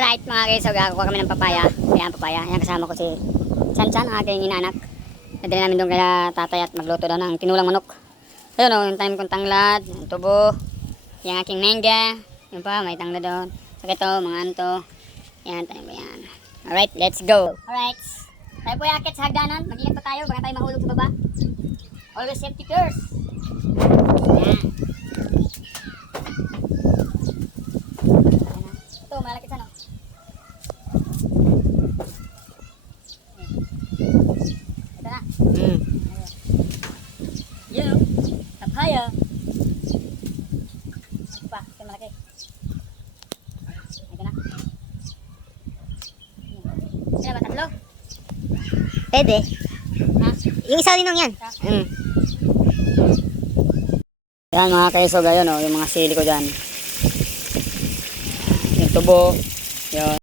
Right mga guys, so gagawa kami ng papaya. Ayan papaya. Ayan kasama ko si Chan Chan, ang aking inanak. Nadali namin doon kaya tatay at magluto daw ng tinulang manok. Ayun o, yung time kong tanglad, yung tubo, yung aking mengga. Yun pa, may tanglad doon. Saka ito, mga anto. Yan, tayo ba yan. Alright, let's go. Alright. Tayo po yakit sa hagdanan. Mag-ingat pa tayo, baka tayo mahulog sa baba. Always safety first. Yan. Ito, malaki sa no. Ito na. Mm. Yun. Ito pa, ito malaki. Ito na. Na ba, tatlo? Pwede. Ha? Yung isa ninong yan. Mm. Yan mga kaisog, ayun o, yung mga sili ko dyan. Yung tubo, yun.